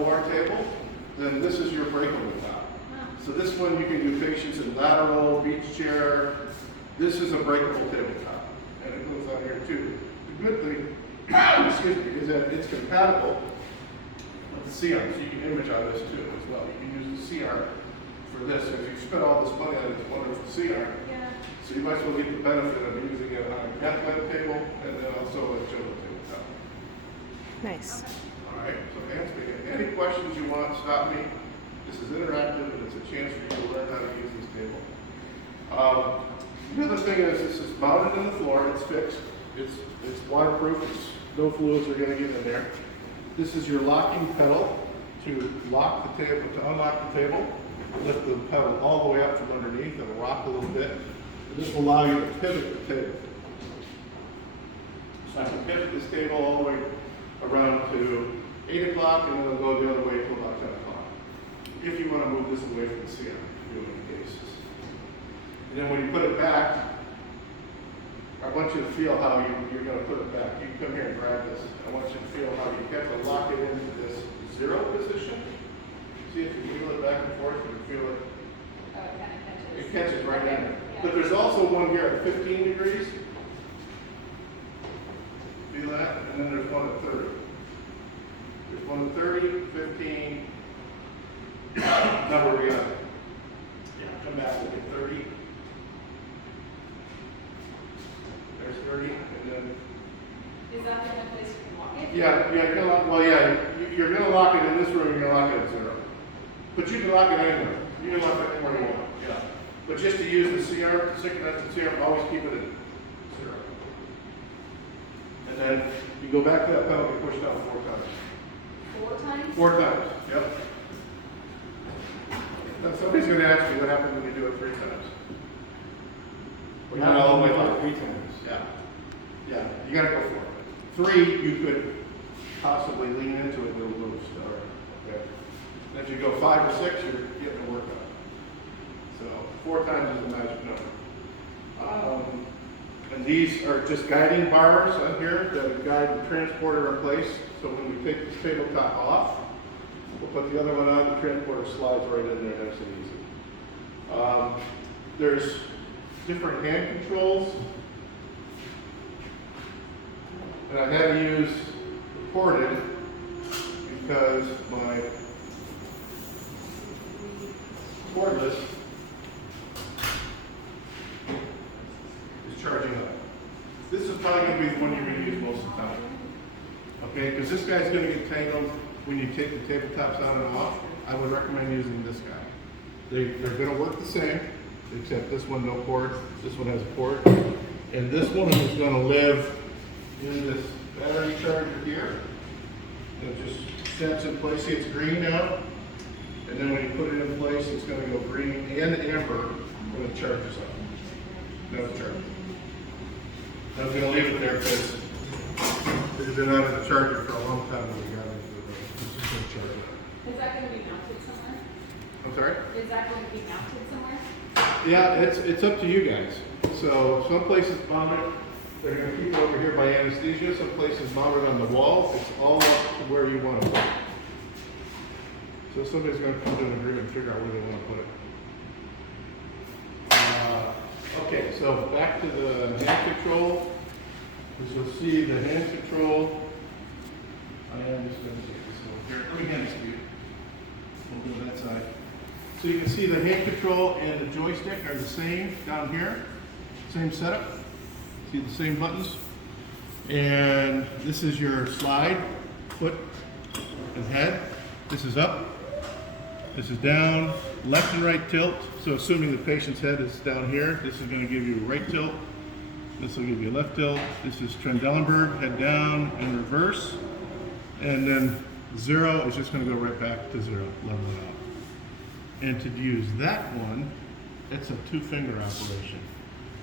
OR table, then this is your breakable top. So this one you can do patients in lateral, beach chair. This is a breakable tabletop, and it goes on here too. The good thing, excuse me, is that it's compatible with the CR, so you can image on this too as well. You can use the CR for this. If you spend all this money on this wonderful CR, so you might as well get the benefit of using it on a cat web table and then also a Jolo tabletop. Nice. All right, so Anne's speaking. Any questions you want, stop me. This is interactive and it's a chance for you to learn how to use this table. The other thing is this is mounted in the floor, it's fixed, it's waterproof, no fluids are going to get in there. This is your locking pedal to lock the table, to unlock the table. Lift the pedal all the way up from underneath, it'll rock a little bit. This will allow you to pivot the table. So I can pivot this table all the way around to 8 o'clock and then it'll go the other way till about 10 o'clock. If you want to move this away from the CR, in any cases. And then when you put it back, I want you to feel how you're going to put it back. You can come here and grab this. I want you to feel how you get to lock it into this 0 position. See if you wheel it back and forth, you can feel it. Oh, it kind of catches. It catches right in there. Yeah. But there's also one here at 15 degrees. Feel that? And then there's one at 30. There's one at 30, 15. Now where we at? Yeah, come back and get 30. There's 30, and then. Is that the only place you can walk it? Yeah, you're gonna lock, well, yeah, you're gonna lock it in this room, you're gonna lock it at 0. But you can lock it anywhere. You can lock it anywhere you want, yeah. But just to use the CR, sticking that to the CR, always keep it at 0. And then you go back to that pedal, you push down 4 times. 4 times? 4 times, yep. Now somebody's gonna ask me what happens when you do it 3 times. Well, not all the way up. 3 times. Yeah. Yeah, you gotta go for it. 3, you could possibly lean into it and it'll move. Okay. And if you go 5 or 6, you're getting a workout. So 4 times is the magic number. And these are just guiding bars on here that guide the transporter in place. So when we take this tabletop off, we'll put the other one on, the transporter slides right in there nice and easy. There's different hand controls. And I had to use corded because my cordless is charging up. This is probably going to be the one you're going to use most of the time. Okay, because this guy's going to get tangled when you take the tabletops on and off. I would recommend using this guy. They're going to work the same, except this one no cord, this one has a cord. And this one is going to live in this battery charger here. It just sets in place. See, it's green now. And then when you put it in place, it's going to go green and amber when it charges up. Now it's charging. I was going to leave it there because it had been out of the charger for a long time when we got it. It's just going to charge up. Is that going to be mounted somewhere? I'm sorry? Is that going to be mounted somewhere? Yeah, it's up to you guys. So some places mounted, they're going to keep it over here by anesthesia. Some places mounted on the wall. It's all up to where you want to put it. So somebody's going to come to an agreement and figure out where they want to put it. Okay, so back to the hand control. As you'll see, the hand control. I am just going to take this over here. Let me hand this to you. We'll go to that side. So you can see the hand control and the joystick are the same down here. Same setup. See the same buttons. And this is your slide, foot and head. This is up. This is down, left and right tilt. So assuming the patient's head is down here, this is going to give you a right tilt. This will give you a left tilt. This is Trendelenburg, head down and reverse. And then 0 is just going to go right back to 0, level it out. And to use that one, it's a 2-finger operation.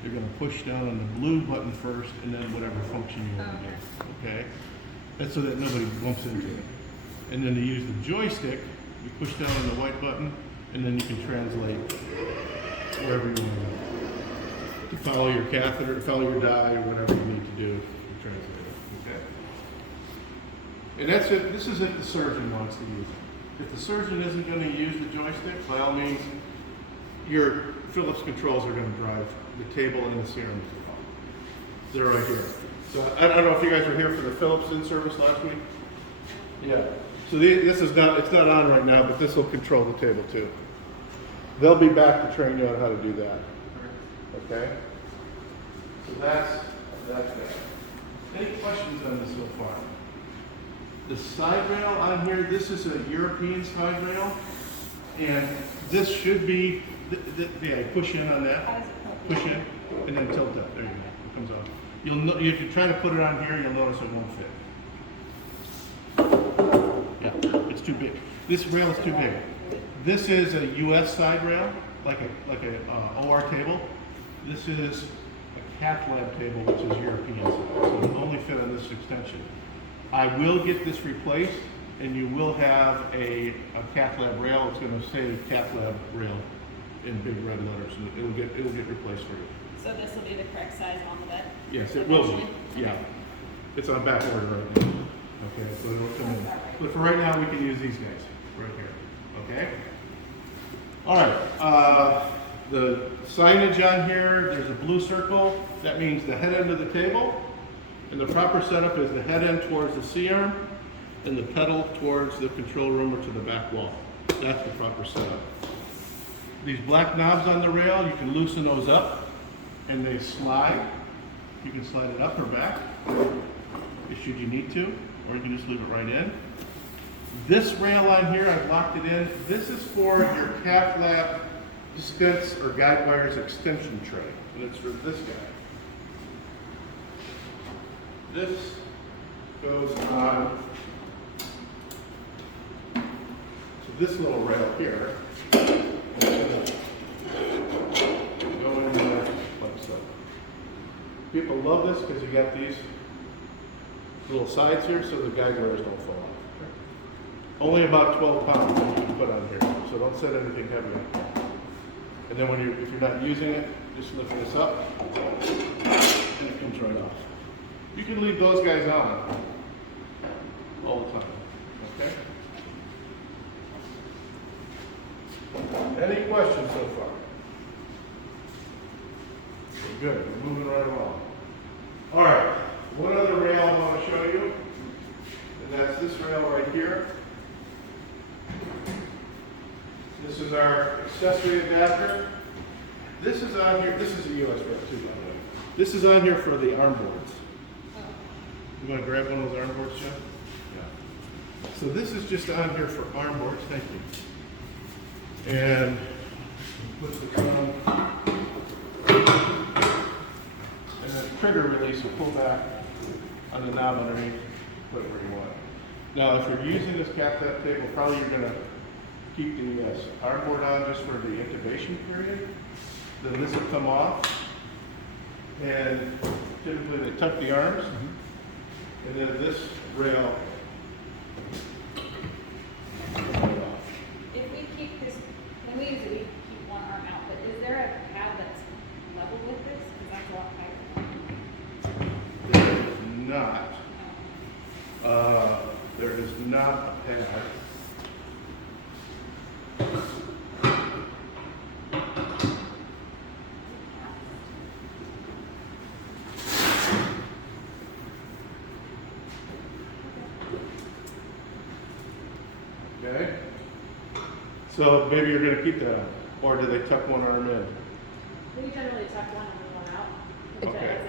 You're going to push down on the blue button first and then whatever function you want to do. Okay? That's so that nobody bumps into it. And then to use the joystick, you push down on the white button and then you can translate wherever you want to go. To follow your catheter, to follow your dye, or whatever you need to do to translate it. Okay? And that's it. This is if the surgeon wants to use it. If the surgeon isn't going to use the joystick, by all means, your Phillips controls are going to drive the table and the serum as well. They're right here. So I don't know if you guys were here for the Phillips in-service last week. Yeah. So this is not, it's not on right now, but this will control the table too. They'll be back to train you on how to do that. Okay? So that's that. Any questions on this so far? The side rail on here, this is a European side rail, and this should be, yeah, push in on that, push in, and then tilt up. There you go. It comes off. You'll know, if you try to put it on here, you'll notice it won't fit. Yeah, it's too big. This rail is too big. This is a U.S. side rail, like a OR table. This is a cath lab table, which is European, so it'll only fit on this extension. I will get this replaced, and you will have a cath lab rail. It's going to say cath lab rail in big red letters, and it'll get replaced for you. So this will be the correct size on the bed? Yes, it will be. Yeah, it's on back order right now. Okay, so it'll come in. But for right now, we can use these guys right here. Okay. All right. The signage on here, there's a blue circle. That means the head end of the table. And the proper setup is the head end towards the C-arm and the pedal towards the control room or to the back wall. That's the proper setup. These black knobs on the rail, you can loosen those up and they slide. You can slide it up or back should you need to, or you can just leave it right in. This rail on here, I've locked it in. This is for your cath lab dispense or guide wires extension tray, and it's for this guy. This goes on to this little rail here. Go in there like so. People love this because you got these little sides here so the guide wires don't fall off. Only about 12 pounds that you can put on here, so don't set anything heavy on it. And then if you're not using it, just lift this up and it comes right off. You can leave those guys on all the time, okay? Any questions so far? Good, we're moving right along. All right, one other rail I want to show you, and that's this rail right here. This is our accessory adapter. This is on here, this is a US rail too, by the way. This is on here for the arm boards. You want to grab one of those arm boards, Jeff? Yeah. So this is just on here for arm boards, thank you. And put the on. And the trigger release will pull back on the knob underneath, put it where you want. Now, if you're using this cath lab table, probably you're going to keep the arm board on just for the intubation period. Then this will come off. And typically they tuck the arms. And then this rail comes off. If we keep this, when we use it, we keep one arm out, but is there a pad that's level with this? Because that's a lot higher. There is not. There is not a pad. Okay. So maybe you're going to keep that on, or do they tuck one arm in? We generally tuck one and one out. Okay.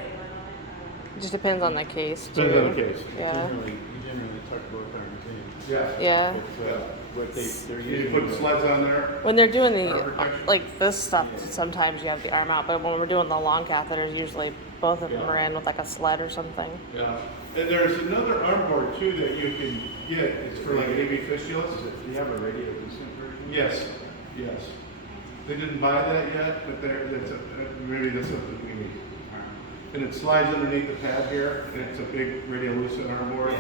It just depends on the case. Depends too. on the case. Yeah. You generally tuck both arms in. Yeah. Yeah. What they're You using. put the sleds on there. When they're doing Arm the, protection. like this stuff, sometimes you have the arm out, but when we're doing the long catheters, usually both of them Yeah. are in with like a sled or something. Yeah. And there's another arm board too that you can get. It's for like AV fistulas. Do you have a radio lucent version? Yes. Yes. They didn't buy that yet, but maybe that's something we need. And it slides underneath the pad here, and it's a big radiolucent arm board.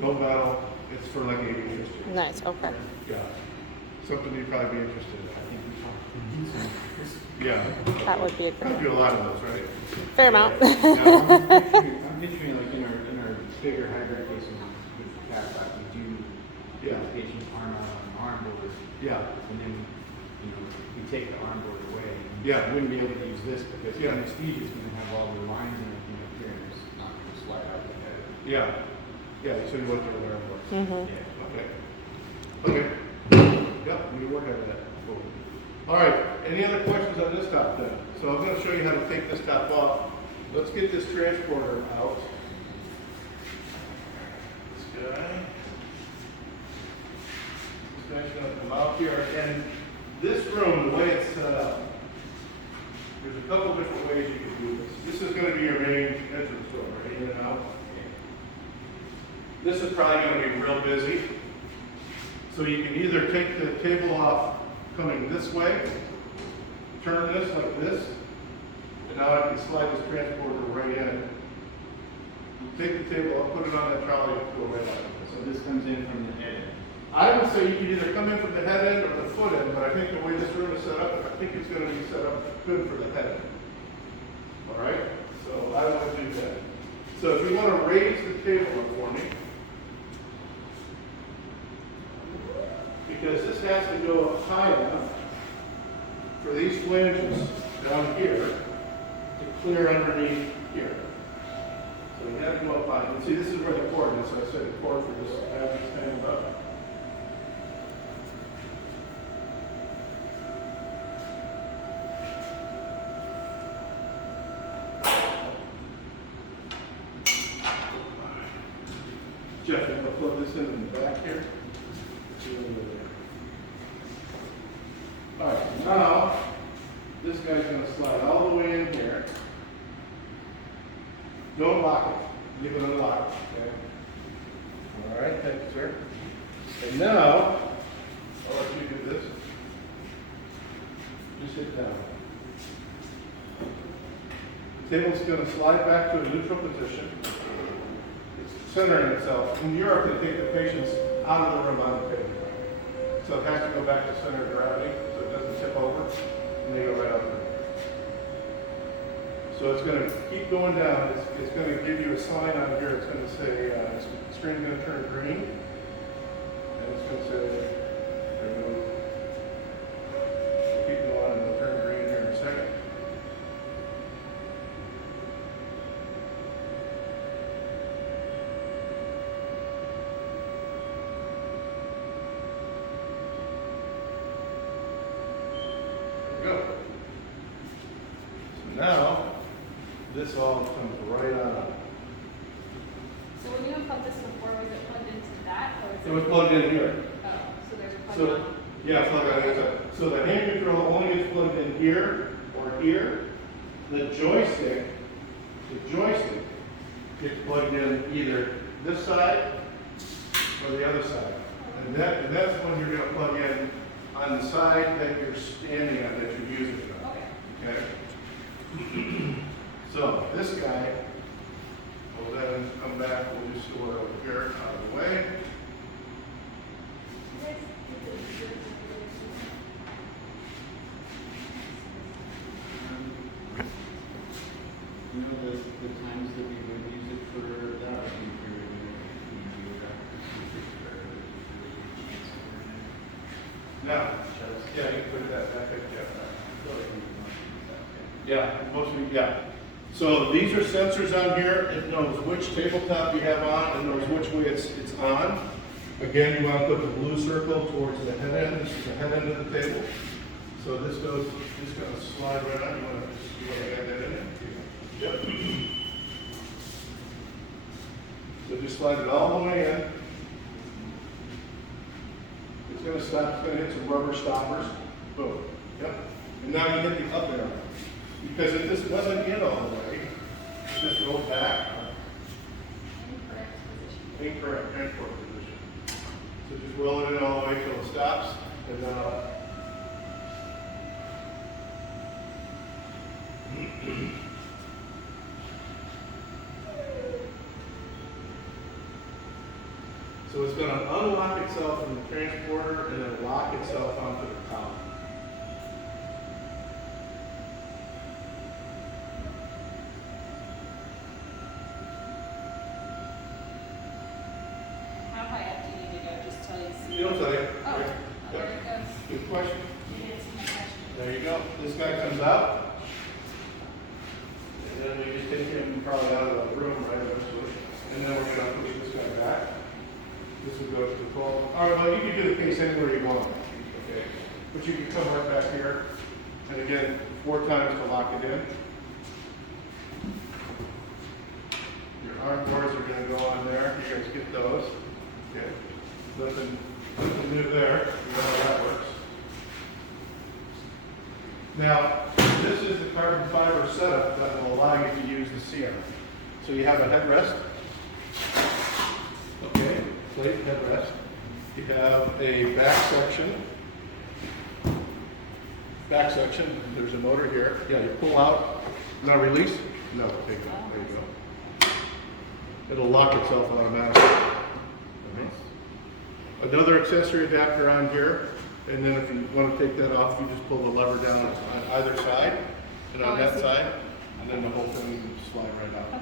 No metal. It's for like AV fistulas. Nice. Okay. Yeah. Something you'd probably be interested in. Yeah. That would be a I good do a one. lot of those, right? Fair amount. Yeah. I'm picturing like in our bigger hybrid cases with the cath lab, we do Yeah. the patient's arm out on arm, board, Yeah, and then, you know, we take the arm board away. Yeah. You wouldn't be able to use this because Yeah. the speed is gonna have all the lines and everything up here, and it's not gonna slide out like that. yeah, yeah, so you want your alarm board. Mm-hmm. Yeah. Okay. Okay. Yeah, we can work on that. Cool. All right, any other questions on this top then? So I'm gonna show you how to take this top off. Let's get this transporter out. This guy. This guy's gonna come out here, and this room, the way it's set up, there's a couple different ways you can do this. This is gonna be your main entrance door, right, in and out. This is probably gonna be real busy. So you can either take the table off coming this way, turn this like this, and now I can slide this transporter right in. Take the table off, put it on that trolley, and go right like this. So this comes in from the head. I would say you can either come in from the head end or the foot end, but I think the way this room is set up, I think it's gonna be set up good for the head end. All right, so I would do that. So if you wanna raise the table up for me, because this has to go up high enough for these flanges down here to clear underneath here. So you have to go up high. And see, this is where the cord is. So I said the cord for this have to stand up. Jeff, you want to plug this in the back here? All right, now, this guy's gonna slide all the way in here. Don't lock it, leave it unlocked, okay? All right, thank you, sir. And now, I'll let you do this. Just sit down. The table's gonna slide back to a neutral position. It's centering itself. In Europe, they take the patients out of the room on the table. So it has to go back to center of gravity, so it doesn't tip over, and they go right out there. So it's gonna keep going down, it's gonna give you a sign on here, it's gonna say, the screen's gonna turn green, and it's gonna say, remove. Keep going, and it'll turn green here in a second. There we go. So now, this all comes right on. So when you unplugged this before, was it plugged into that or is It was plugged in here. Oh, so there's a plug So, on. yeah, plug on inside. So the hand control only gets plugged in here or here. The joystick gets plugged in either this side or the other side. And that's when you're gonna plug in on the side that you're standing on, that you're using it on. Okay. Okay? So this guy will then come back, we'll just store it over here out of the way. You know, the times that we would use it for that, I think we would do that. Now, yeah, you can put that back up, yeah, mostly, yeah. So these are sensors on here. It knows which tabletop you have on. It knows which way it's on. Again, you want to put the blue circle towards the head end. This is the head end of the table. So this goes, it's going to slide right on. You want to add that in there? Yep. So just slide it all the way in. It's going to stop. It's going to hit some rubber stoppers. Boom. Yep. And now you hit the up arrow. Because if this wasn't in all the way, just roll back. Incorrect position. Incorrect transport position. So just roll it in all the way till it stops, and then so it's going to unlock itself from the transporter and then lock itself onto the column. How high up do you need to go just till you see? You know what I'm saying? Oh, Right? there's Good question. It is my question. There you go. This guy comes out. And then we just take him probably out of the room right eventually. And then we're gonna push this guy back. This will go to the pole. All right, well, you can do the case anywhere you want. Okay. But you can come right back here. And again, 4 times to lock it in. Your arm doors are gonna go on there. You guys get those. Okay. Nothing new there. You know how that works. Now, this is the carbon fiber setup that will allow you to use the CM. So you have a headrest. Okay, plate headrest. You have a back section. Back section, there's a motor here. Yeah, you pull out. Now release? No, take it. There you go. It'll lock itself automatically. Another accessory adapter on here. And then if you want to take that off, you just pull the lever down on either side and on Oh, I that see. side, and then the whole thing will slide right out.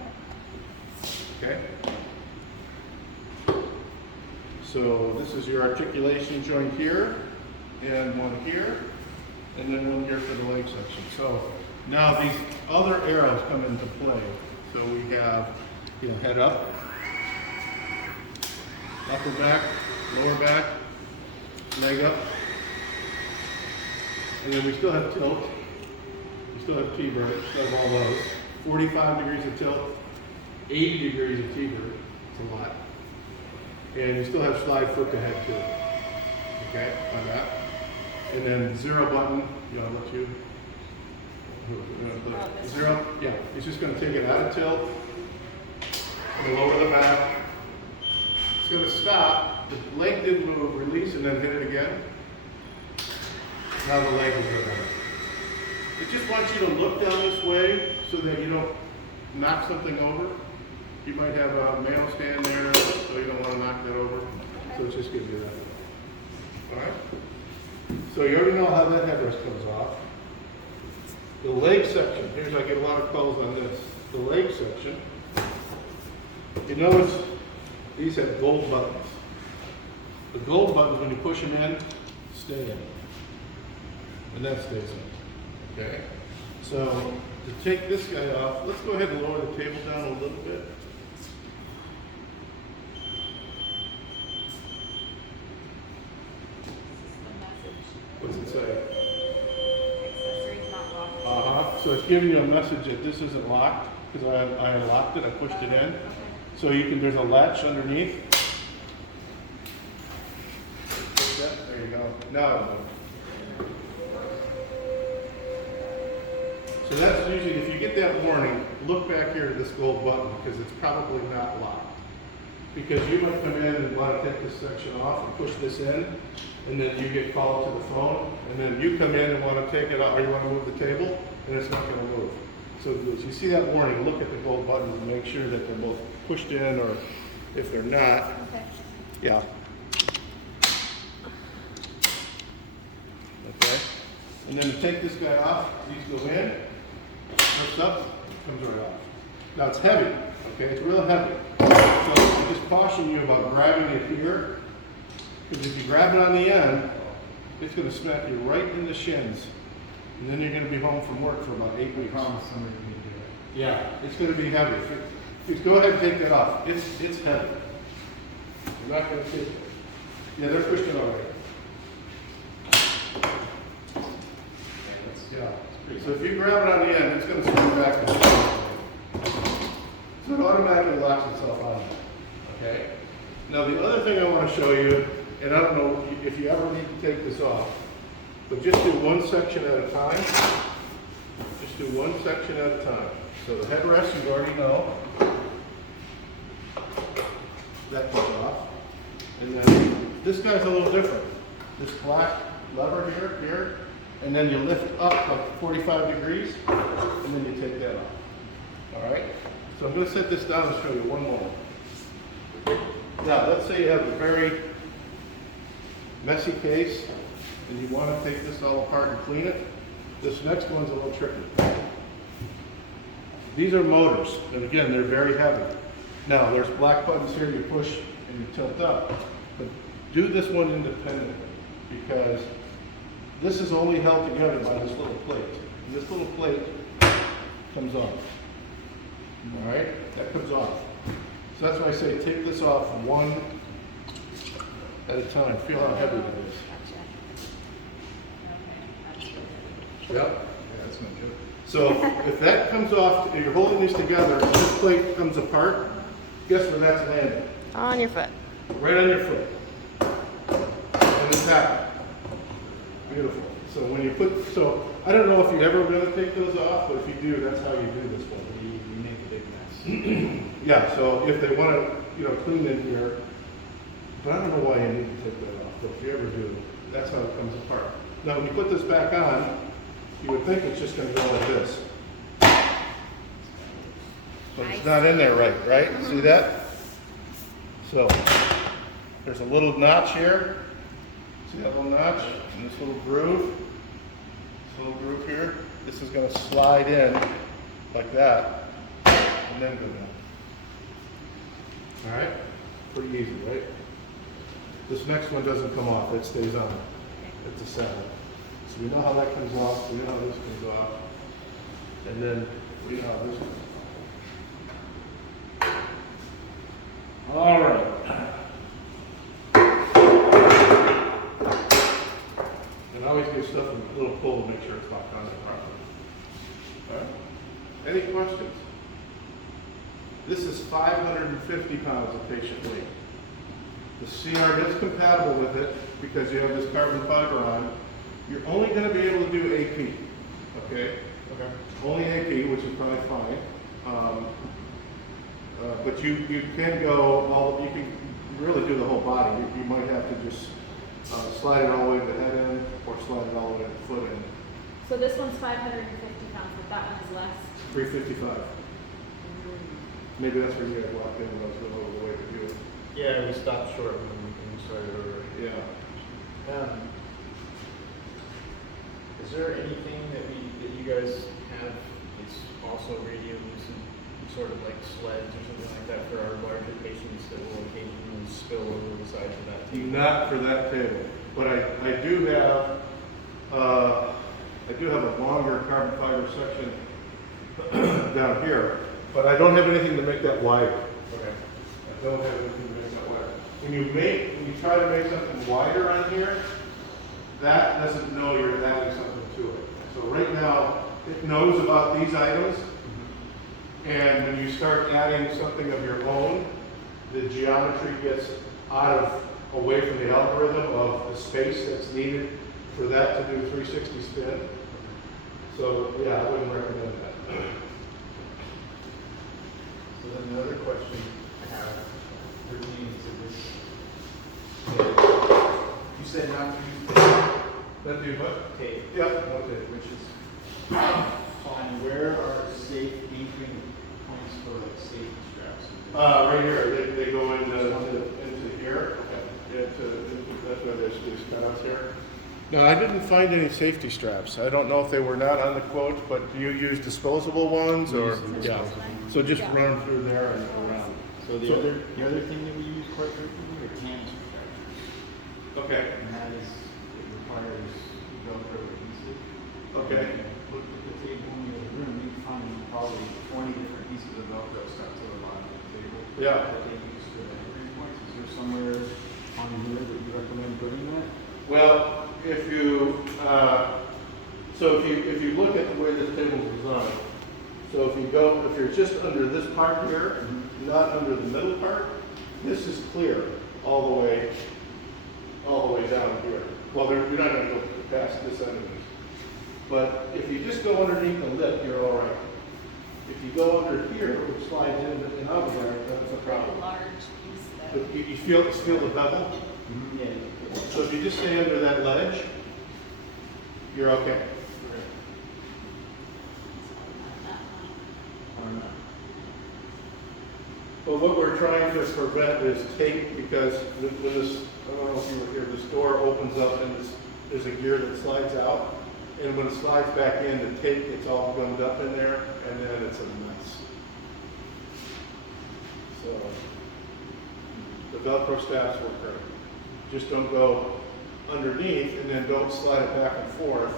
Okay? So this is your articulation joint here, and one here, and then one here for the leg section. So now these other arrows come into play. So we have, head up, upper back, lower back, leg up. And then we still have tilt. We still have T-bird. We still have all those. 45 degrees of tilt, 80 degrees of T-bird. It's a lot. And you still have slide foot to head too. Okay, on that. And then 0 button, I'll let you. This Zero, yeah. He's just going to take it out of tilt. And lower the back. It's going to stop. The leg didn't move, release, and then hit it again. Now the leg is around. It just wants you to look down this way so that you don't knock something over. You might have a mail stand there, so you don't want to knock that over. So it just gives you that. All right? So you already know how that headrest comes off. The leg section, here's I get a lot of calls on this. The leg section, you notice these have gold buttons. The gold buttons, when you push them in, stay in. And that stays in. Okay? So to take this guy off, let's go ahead and lower the table down a little bit. What's it say? Accessories not locked. So it's giving you a message that this isn't locked, because I unlocked it, I pushed it in. So you can, there's a latch underneath. Push that, there you go. Now it'll move. So that's usually, if you get that warning, look back here to this gold button, because it's probably not locked. Because you might come in and want to take this section off and push this in, and then you get called to the phone, and then you come in and want to take it out, or you want to move the table, and it's not going to move. So if you see that warning, look at the gold buttons and make sure that they're both pushed in, or if they're not, Okay. yeah. Okay. And then to take this guy off, these go in, lifts up, comes right off. Now it's heavy, okay? It's real heavy. So I just caution you about grabbing it here, because if you grab it on the end, it's going to smack you right in the shins. And then you're going to be home from work for about 8 weeks. Yeah, it's going to be heavy. Just go ahead and take that off. It's heavy. You're not going to take it. Yeah, they're pushed it already. Yeah. So if you grab it on the end, it's going to swing back and forth. So it automatically locks itself on. Okay. Now the other thing I want to show you, and I don't know if you ever need to take this off, but just do one section at a time. Just do one section at a time. So the headrest you already know. That comes off. And then this guy's a little different. This black lever here, and then you lift up like 45 degrees, and then you take that off. All right? So I'm going to set this down and show you one more. Now, let's say you have a very messy case, and you want to take this all apart and clean it. This next one's a little tricky. These are motors, and again, they're very heavy. Now, there's black buttons here you push and you tilt up, but do this one independently, because This is only held together by this little plate. And this little plate comes off. All right, that comes off. So that's why I say take this off one at a time. Feel how heavy that is. Yep. Yeah, that's no joke. So if that comes off, if you're holding these together, and this plate comes apart, guess where that's landing? On your foot. Right on your foot. And it's happened. Beautiful. So when you put, so I don't know if you ever really take those off, but if you do, that's how you do this one. You make a big mess. Yeah, so if they want to, clean in here, but I don't know why you need to take that off, but if you ever do, that's how it comes apart. Now, when you put this back on, you would think it's just going to go like this. But it's not in there right? See that? So, there's a little notch here. See that little notch? And this little groove. This little groove here. This is going to slide in like that, and then go down. All right? Pretty easy, right? This next one doesn't come off, it stays on. It's a saddle. So we know how that comes off, we know how this comes off, and then we know how this comes off. All right. And always give stuff a little pull to make sure it's locked on there properly. All right? Any questions? This is 550 pounds of patient weight. The CR is compatible with it because you have this carbon fiber on. You're only going to be able to do AP, okay? Okay. Only AP, which is probably fine. But you can go, you can really do the whole body. You might have to just slide it all the way to the head end or slide it all the way to the foot end. So this one's 550 pounds, but that one is less. 355. Maybe that's where you guys walked in when I was going over the way to do it. Yeah, we stopped short when we started over. Yeah. Is there anything that you guys have that's also radio lucid, sort of like sleds or something like that for our larger patients that will occasionally spill over the sides of that table? Not for that table, but I do have a longer carbon fiber section down here, but I don't have anything to make that wider. Okay. I don't have anything to make that wider. When you try to make something wider on here, that doesn't know you're adding something to it. So right now, it knows about these items, and when you start adding something of your own, the geometry gets away from the algorithm of the space that's needed for that to do 360 spin. So yeah, I wouldn't recommend that. So then the other question I have pertaining to this, you said not to use Then do what? tape, Yep. Okay. which is fine. Where are safe anchoring points for like safety straps? Right here, they go into here. Yeah, that's why there's these cutouts here. No, I didn't find any safety straps. I don't know if they were not on the quote, but do you use disposable ones or? Yeah. So just run through there and around. So the other thing that we use quite frequently are canister straps. Okay. And that is, it requires Velcro adhesive. Okay. Look at the table in the other room, you can find probably 20 different pieces of Velcro stuck to the bottom of the table. Yeah. That they use for the anchoring points. Is there somewhere on here that you recommend putting that? Well, if you look at the way this table is designed, so if you're just under this part here, not under the middle part, this is clear all the way down here. Well, you're not going to go past this end of this. But if you just go underneath the lip, you're all right. If you go under here, which slides in and out of there, that's a problem. Large piece that. But you feel the bevel? Yeah. So if you just stay under that ledge, you're okay. Well, what we're trying to prevent is tape, because when this, I don't know if you were here, this door opens up and there's a gear that slides out. And when it slides back in, the tape gets all gummed up in there, and then it's a mess. So the Velcro straps work great. Just don't go underneath, and then don't slide it back and forth,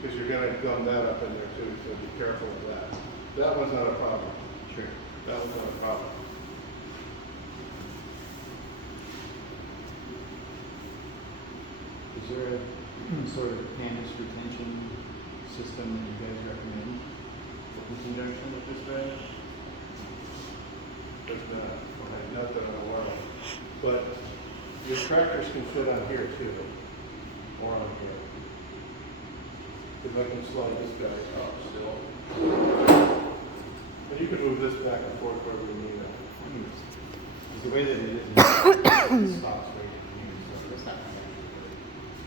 because you're gonna gum that up in there too, so be careful of that. That one's not a problem. Sure. That one's not a problem. Is there a sort of canvas retention system that you guys recommend in conjunction with this bed? There's not that I'm aware of. But your tractors can fit on here too, or on here. Because I can slide this guy up still. And you can move this back and forth wherever you need it. Is the way that it is it stops right here, so that's not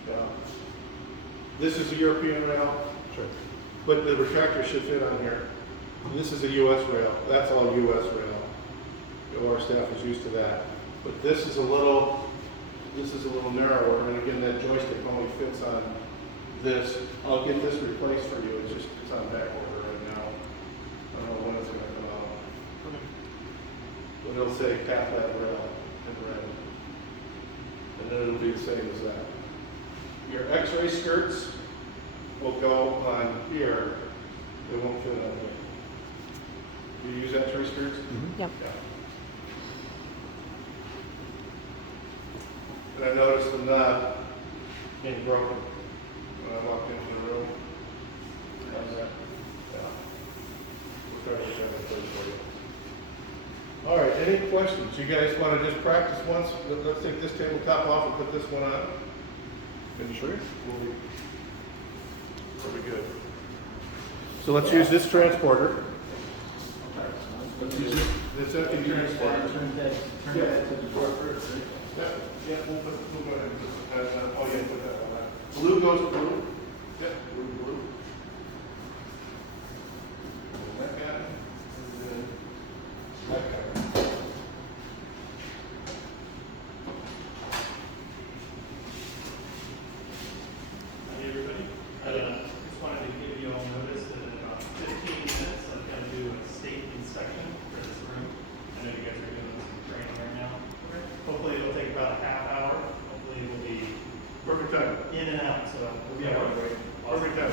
Yeah. This is a European rail, sure. but the retractor should fit on here. And this is a US rail. That's all US rail. Our staff is used to that. But this is a little narrower, and again, that joystick only fits on this. I'll get this replaced for you. It's on back order right now. I don't know when it's gonna come out. But it'll say cat lab rail in red. And then it'll be the same as that. Your X-ray skirts will go on here. They won't fit on here. You use X-ray skirts? Yep. Yeah. And I noticed the knob being broken when I walked into the room. How's that? Yeah. We'll try to get that replaced for you. All right, any questions? You guys want to just practice once? Let's take this tabletop off and put this one on. And sure. We'll be good. So let's use this transporter. Let's use this empty transporter. Turn that to the door first, right? Yeah, we'll go ahead and put that, oh yeah, put that on that. Blue goes blue. Yep, blue. That guy, and then that guy. Hi, everybody. Just wanted to give you all notice that in about 15 minutes, I'm going to do a state inspection for this room. I know you guys are doing some training right now. Hopefully it'll take about a half hour. Hopefully it will be Perfect time. in and out, so we'll be able to wait. Perfect time.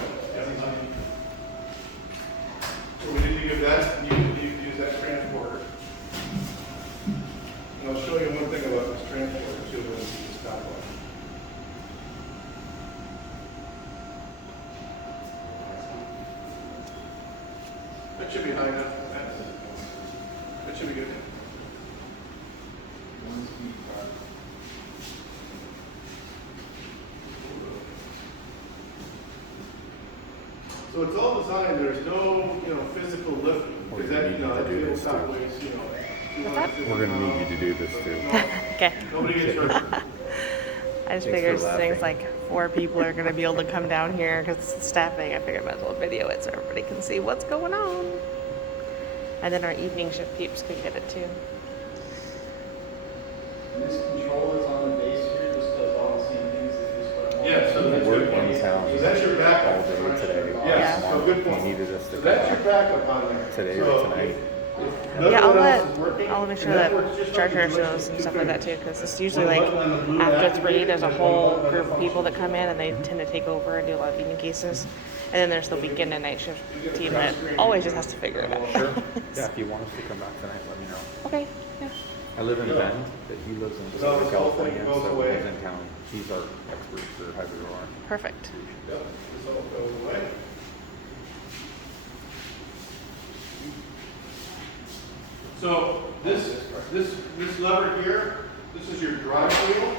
So we need to give that, you need to use that transporter. And I'll show you one thing about this transporter too, when it's top on. That should be high enough. That should be good. One speed car. So it's all designed, there's no, physical lifting. Because that, that tabletop weighs, 250 We're gonna need you to do this too. Okay. Nobody gets hurt. I just Thanks figured for things laughing. like 4 people are gonna be able to come down here because it's staffing. I figured I might as well video it so everybody can see what's going on. And then our evening shift peeps can get it too. This control is on the base here, just does all the same things that this one. Yeah, so that's We're good point. in town So that's your backup. all day today. Yes, Yeah. so good point. He needed us to So come that's your out backup on there. today So or tonight. if Yeah, nothing else is working, I'll make sure and that works just Jar like Jar you shows listen and to stuff two like that too, fingers. because it's usually One like button on the blue after activates 3, there's a and then whole one button group of on the people that function. come in and they tend to take over and do a lot of evening cases. And then there's the weekend and night shift team that always just has to figure it out. Sure. Yeah, if you want us to come back tonight, let me know. Okay, yeah. I live in Yeah. Bend, but he lives in No, Southern this whole thing California, goes so away. he's in town. He's our expert for hydrolar. Perfect. Yep, this all goes away. So this lever here, this is your drive wheel.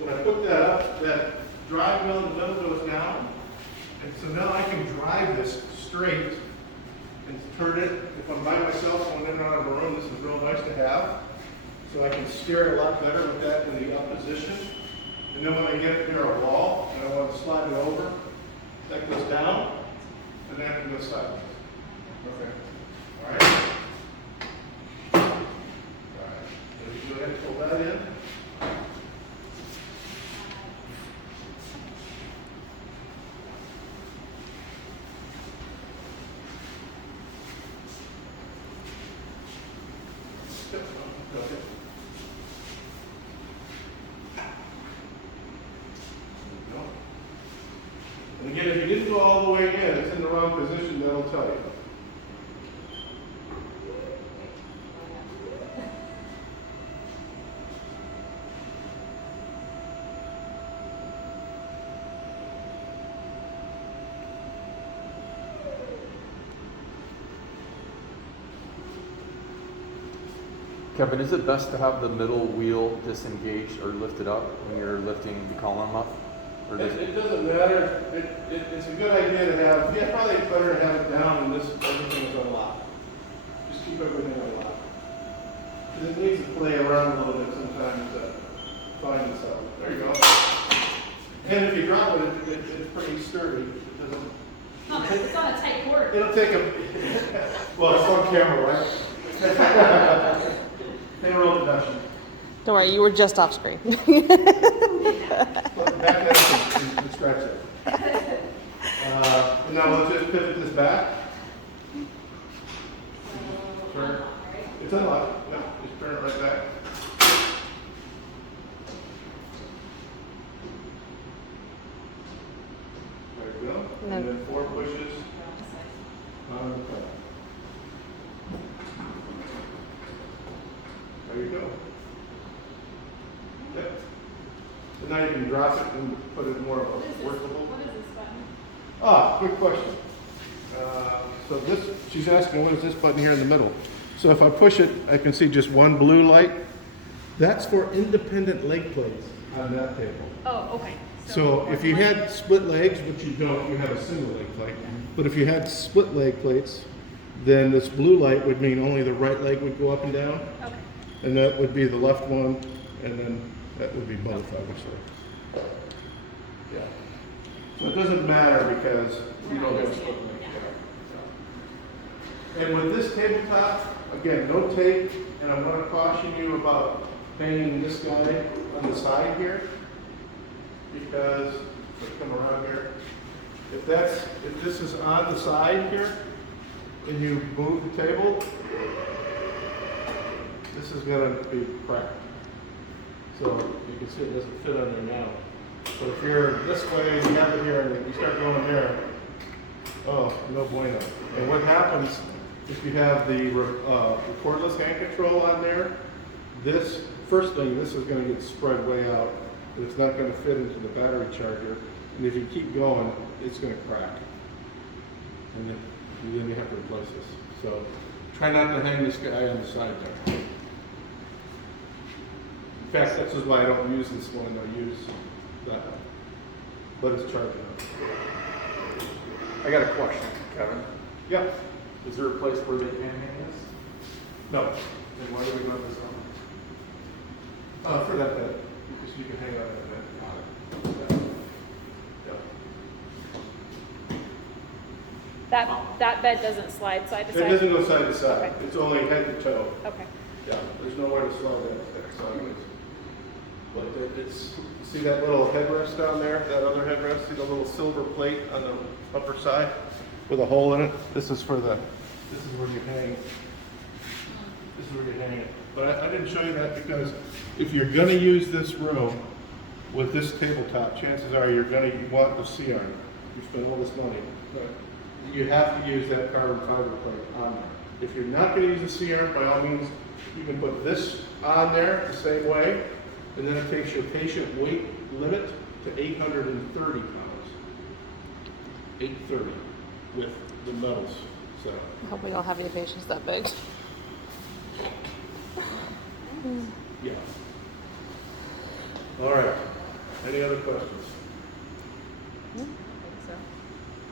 When I put that up, that drive wheel in the middle goes down. And so now I can drive this straight and turn it. If I'm by myself going in and out of a room, this is real nice to have. So I can steer a lot better with that in the up position. And then when I get it near a wall and I want to slide it over, that goes down and then it goes sideways. Okay. All right. All right. So you go ahead and pull that in. Yep, okay. And again, if you didn't go all the way in, it's in the wrong position, that'll tell you. Kevin, is it best to have the middle wheel disengaged or lifted up when you're lifting the column up? Or does It doesn't matter, it's a good idea to have, yeah, probably better to have it down and this, everything is unlocked. Just keep everything unlocked. Because it needs to play around a little bit sometimes to find itself. There you go. And if you drop it, it's pretty sturdy. It doesn't, It's on a tight cord. it'll take a, well, it's on camera, right? They roll production. Don't worry, you were just off screen. Back that up and scratch it. And now let's just pivot this back. Turn. It's unlocked. No, just turn it right back. There you go. And then 4 pushes on the pedal. There you go. Yep. So now you can drop it and put it more of a workable. What is this button? Ah, good question. So this, she's asking, what is this button here in the middle? So if I push it, I can see just one blue light. That's for independent leg plates on that table. Oh, okay. So if you had split legs, which you don't, you have a single leg plate. But if you had split leg plates, then this blue light would mean only the right leg would go up and down. Okay. And that would be the left one, and then that would be both, obviously. Yeah. So it doesn't matter because you don't have split legs. And with this tabletop, again, no tape, and I'm going to caution you about hanging this guy on the side here, because, let's come around here, if this is on the side here, and you move the table, this is going to be cracked. So you can see it doesn't fit on there now. So if you're this way and you have it here and you start going there, oh, no bueno. And what happens if you have the cordless hand control on there, this, first thing, this is going to get spread way out, and it's not going to fit into the battery charger. And if you keep going, it's going to crack. And then you have to replace this. So try not to hang this guy on the side there. In fact, this is why I don't use this one, I use that one. But it's charging up. I got a question, Kevin. Yeah. Is there a place where they can hang this? No. Then why do we want this on? For that bed, because you can hang out that bed. Yeah. That bed doesn't slide side to It side? doesn't go side to side. Okay. It's only head to toe. Okay. Yeah. There's nowhere to slide that sideways. But it's, see that little headrest down there? That other headrest? See the little silver plate on the upper side with a hole in it? This is where you hang. This is where you hang it. But I didn't show you that because if you're going to use this room with this tabletop, chances are you're going to want the C-arm. You spend all this money. You have to use that carbon fiber plate on there. If you're not going to use the C-arm, by all means, you can put this on there the same way, and then it takes your patient weight limit to 830 pounds. 830 with the metals. So. I hope we don't have any patients that big. Yeah. All right. Any other questions? I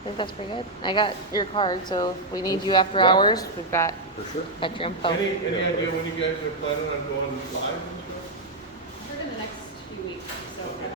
think that's pretty good. I got your card, so if we need you after hours, we've got your info. Any idea when you guys are planning on going live and stuff? Within the next few weeks, so.